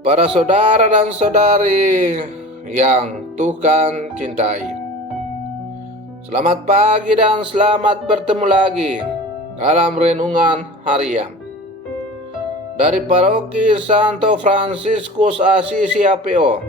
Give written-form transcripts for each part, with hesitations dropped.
Para saudara dan saudari yang Tuhan cintai, selamat pagi dan selamat bertemu lagi dalam renungan harian dari Paroki Santo Fransiskus Assisi APO,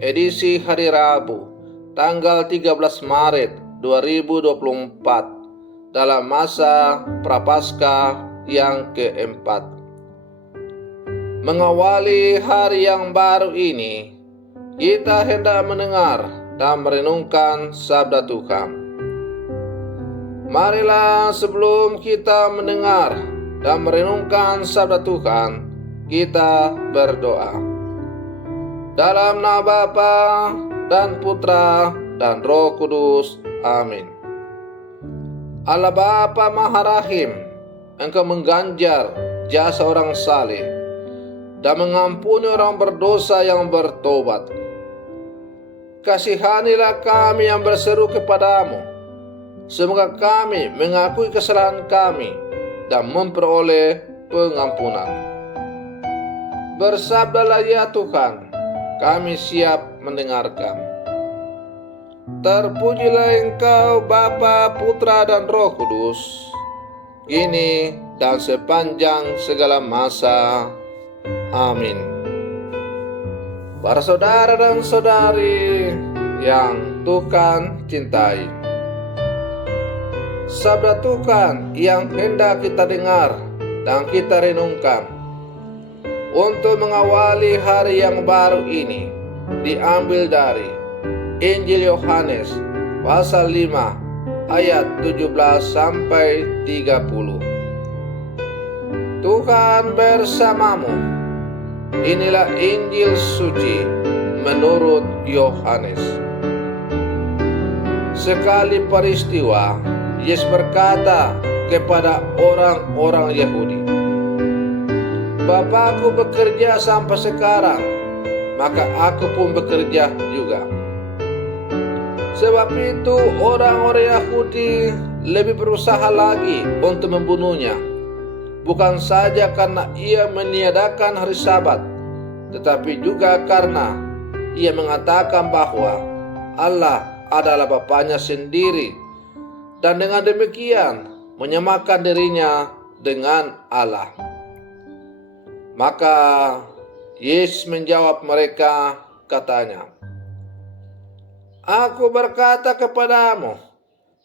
edisi hari Rabu, tanggal 13 Maret 2024, dalam masa Prapaskah yang keempat. Mengawali hari yang baru ini, kita hendak mendengar dan merenungkan sabda Tuhan. Marilah sebelum kita mendengar dan merenungkan sabda Tuhan, kita berdoa. Dalam nama Bapa dan Putra dan Roh Kudus. Amin. Allah Bapa Maharahim, Engkau mengganjar jasa orang saleh dan mengampuni orang berdosa yang bertobat. Kasihanilah kami yang berseru kepadamu. Semoga kami mengakui kesalahan kami dan memperoleh pengampunan. Bersabdalah ya Tuhan, kami siap mendengarkan. Terpujilah Engkau Bapa, Putra dan Roh Kudus, kini dan sepanjang segala masa. Amin. Para saudara dan saudari yang Tuhan cintai, sabda Tuhan yang hendak kita dengar dan kita renungkan untuk mengawali hari yang baru ini diambil dari Injil Yohanes pasal 5 ayat 17 sampai 30. Tuhan bersamamu. Inilah Injil suci menurut Yohanes. Sekali peristiwa, Yesus berkata kepada orang-orang Yahudi, "Bapakku bekerja sampai sekarang, maka aku pun bekerja juga." Sebab itu orang-orang Yahudi lebih berusaha lagi untuk membunuhnya, bukan saja karena ia meniadakan hari Sabat, tetapi juga karena ia mengatakan bahwa Allah adalah Bapanya sendiri, dan dengan demikian menyamakan dirinya dengan Allah. Maka Yesus menjawab mereka, katanya, "Aku berkata kepadamu,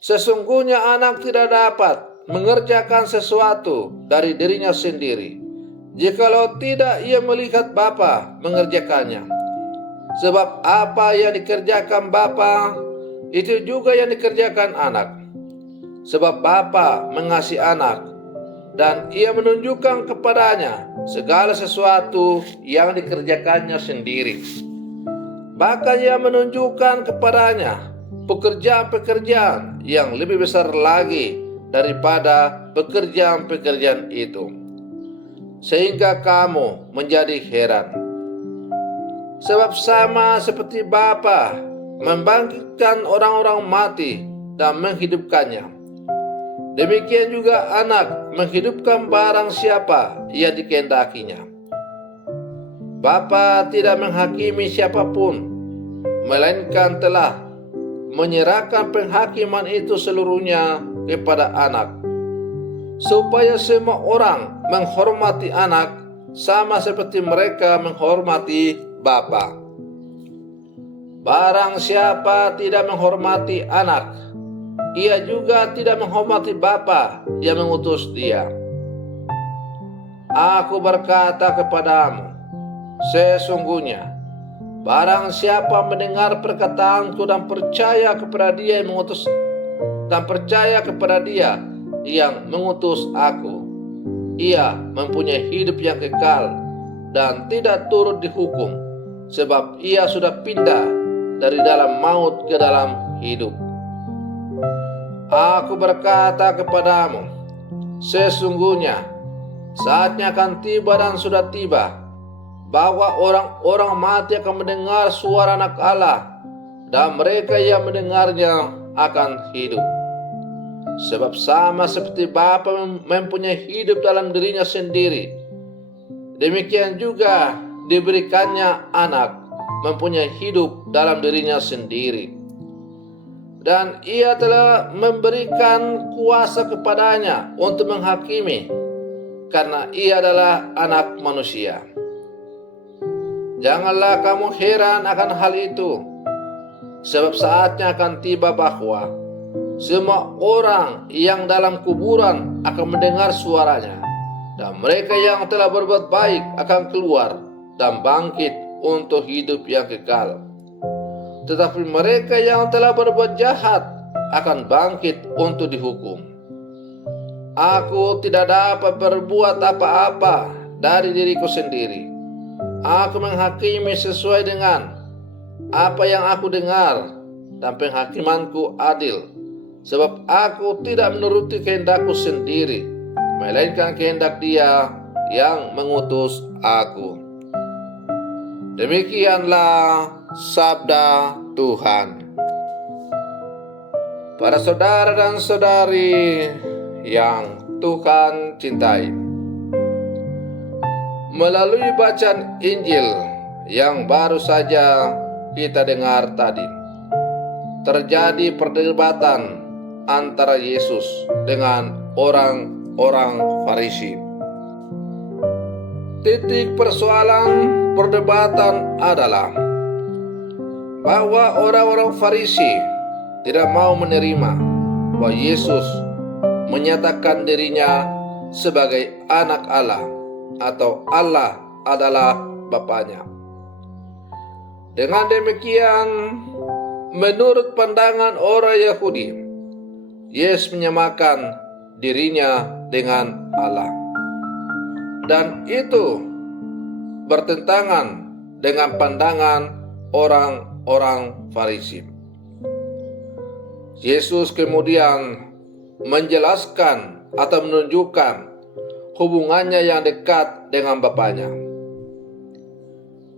sesungguhnya anak tidak dapat mengerjakan sesuatu dari dirinya sendiri, jikalau tidak ia melihat Bapa mengerjakannya. Sebab apa yang dikerjakan Bapa, itu juga yang dikerjakan anak. Sebab Bapa mengasihi anak, dan ia menunjukkan kepadanya segala sesuatu yang dikerjakannya sendiri. Bahkan ia menunjukkan kepadanya pekerjaan-pekerjaan yang lebih besar lagi daripada pekerjaan-pekerjaan itu, sehingga kamu menjadi heran. Sebab sama seperti Bapa membangkitkan orang-orang mati dan menghidupkannya, demikian juga anak menghidupkan barang siapa yang dikehendakinya. Bapa tidak menghakimi siapapun, melainkan telah menyerahkan penghakiman itu seluruhnya kepada anak, supaya semua orang menghormati anak sama seperti mereka menghormati Bapa. Barang siapa tidak menghormati anak, ia juga tidak menghormati Bapa yang mengutus dia. Aku berkata kepadamu, sesungguhnya barang siapa mendengar perkataanku dan percaya kepada dia yang mengutus dan percaya kepada dia yang mengutus aku, ia mempunyai hidup yang kekal dan tidak turut dihukum, sebab ia sudah pindah dari dalam maut ke dalam hidup. Aku berkata kepadamu, sesungguhnya saatnya akan tiba dan sudah tiba, bahwa orang-orang mati akan mendengar suara Anak Allah, dan mereka yang mendengarnya akan hidup. Sebab sama seperti Bapa mempunyai hidup dalam dirinya sendiri, demikian juga diberikannya anak mempunyai hidup dalam dirinya sendiri. Dan ia telah memberikan kuasa kepadanya untuk menghakimi, karena ia adalah anak manusia. Janganlah kamu heran akan hal itu, sebab saatnya akan tiba bahwa semua orang yang dalam kuburan akan mendengar suaranya, dan mereka yang telah berbuat baik akan keluar dan bangkit untuk hidup yang kekal. Tetapi mereka yang telah berbuat jahat akan bangkit untuk dihukum. Aku tidak dapat berbuat apa-apa dari diriku sendiri. Aku menghakimi sesuai dengan apa yang aku dengar, dan penghakimanku adil, sebab aku tidak menuruti kehendakku sendiri, melainkan kehendak Dia yang mengutus aku. Demikianlah sabda Tuhan. Para saudara dan saudari yang Tuhan cintai, melalui bacaan Injil yang baru saja kita dengar tadi, terjadi perdebatan antara Yesus dengan orang-orang Farisi. Titik persoalan perdebatan adalah bahwa orang-orang Farisi tidak mau menerima bahwa Yesus menyatakan dirinya sebagai anak Allah atau Allah adalah Bapanya. Dengan demikian, menurut pandangan orang Yahudi, Yesus menyamakan dirinya dengan Allah. Dan itu bertentangan dengan pandangan orang-orang Farisi. Yesus kemudian menjelaskan atau menunjukkan hubungannya yang dekat dengan Bapanya.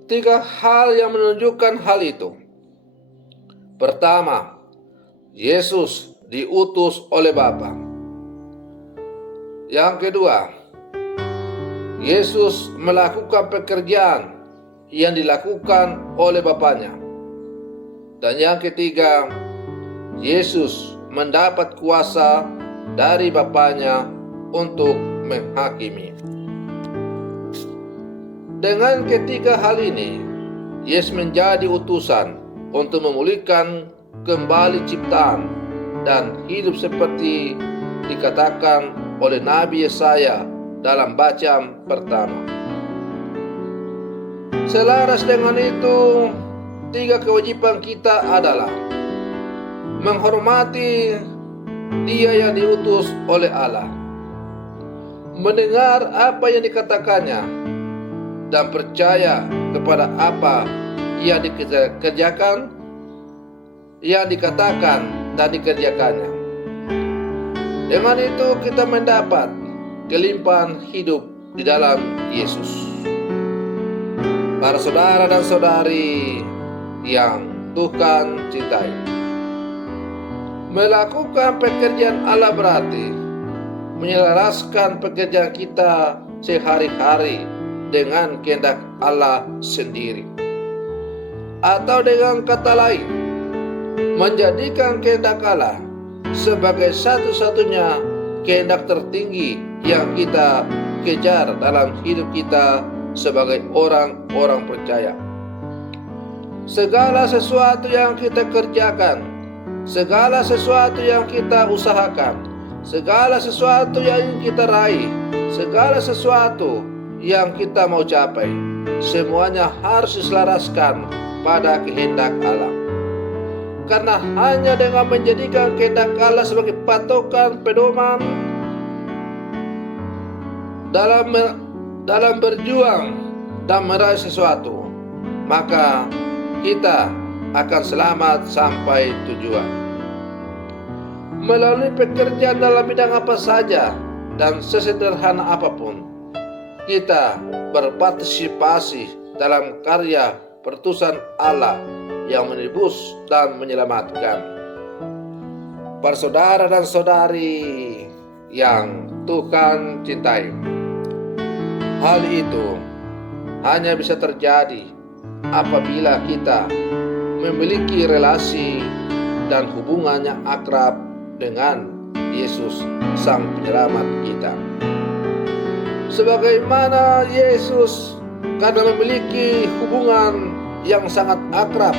3 hal yang menunjukkan hal itu. Pertama, Yesus diutus oleh Bapa. Yang kedua, Yesus melakukan pekerjaan yang dilakukan oleh Bapanya. Dan yang ketiga, Yesus mendapat kuasa dari Bapanya untuk menghakimi. Dengan ketiga hal ini, Yesus menjadi utusan untuk memulihkan kembali ciptaan dan hidup seperti dikatakan oleh Nabi Yesaya dalam bacaan pertama. Selaras dengan itu, 3 kewajiban kita adalah menghormati Dia yang diutus oleh Allah, mendengar apa yang dikatakannya, dan percaya kepada apa yang dikerjakan, yang dikatakan dan dikerjakannya. Dengan itu kita mendapat kelimpahan hidup di dalam Yesus. Para saudara dan saudari yang Tuhan cintai, melakukan pekerjaan Allah berarti menyelaraskan pekerjaan kita sehari-hari dengan kehendak Allah sendiri. Atau dengan kata lain, menjadikan kehendak Allah sebagai satu-satunya kehendak tertinggi yang kita kejar dalam hidup kita sebagai orang-orang percaya. Segala sesuatu yang kita kerjakan, segala sesuatu yang kita usahakan, segala sesuatu yang kita raih, segala sesuatu yang kita mau capai, semuanya harus diselaraskan pada kehendak Allah. Karena hanya dengan menjadikan kehendak Allah sebagai patokan pedoman dalam berjuang dan meraih sesuatu, maka kita akan selamat sampai tujuan. Melalui pekerjaan dalam bidang apa saja dan sesederhana apapun, kita berpartisipasi dalam karya pertusan Allah yang menebus dan menyelamatkan. Para saudara dan saudari yang Tuhan cintai, hal itu hanya bisa terjadi apabila kita memiliki relasi dan hubungannya akrab dengan Yesus, Sang Penyelamat kita. Sebagaimana Yesus karena memiliki hubungan yang sangat akrab,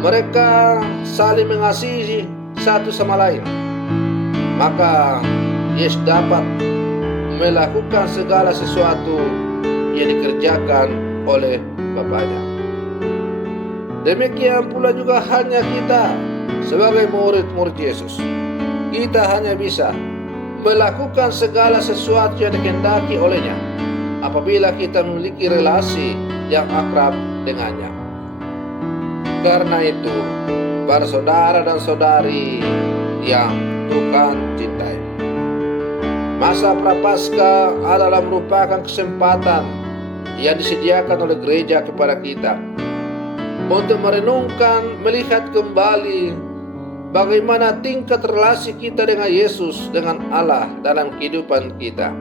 mereka saling mengasihi satu sama lain, maka Yesus dapat melakukan segala sesuatu yang dikerjakan oleh Bapaknya. Demikian pula juga hanya kita sebagai murid-murid Yesus. Kita hanya bisa melakukan segala sesuatu yang dikehendaki olehnya apabila kita memiliki relasi yang akrab dengannya. Karena itu, para saudara dan saudari yang Tuhan cintai, masa Prapaskah adalah merupakan kesempatan yang disediakan oleh gereja kepada kita untuk merenungkan, melihat kembali bagaimana tingkat relasi kita dengan Yesus, dengan Allah dalam kehidupan kita.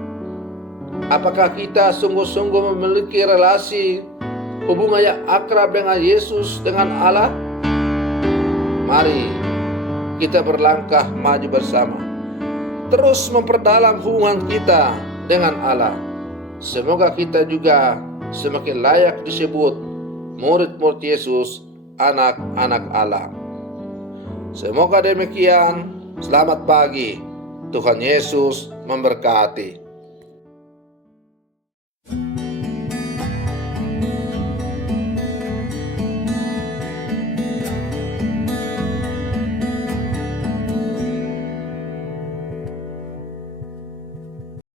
Apakah kita sungguh-sungguh memiliki relasi hubungan yang akrab dengan Yesus, dengan Allah? Mari kita berlangkah maju bersama, terus memperdalam hubungan kita dengan Allah. Semoga kita juga semakin layak disebut murid-murid Yesus, anak-anak Allah. Semoga demikian. Selamat pagi. Tuhan Yesus memberkati.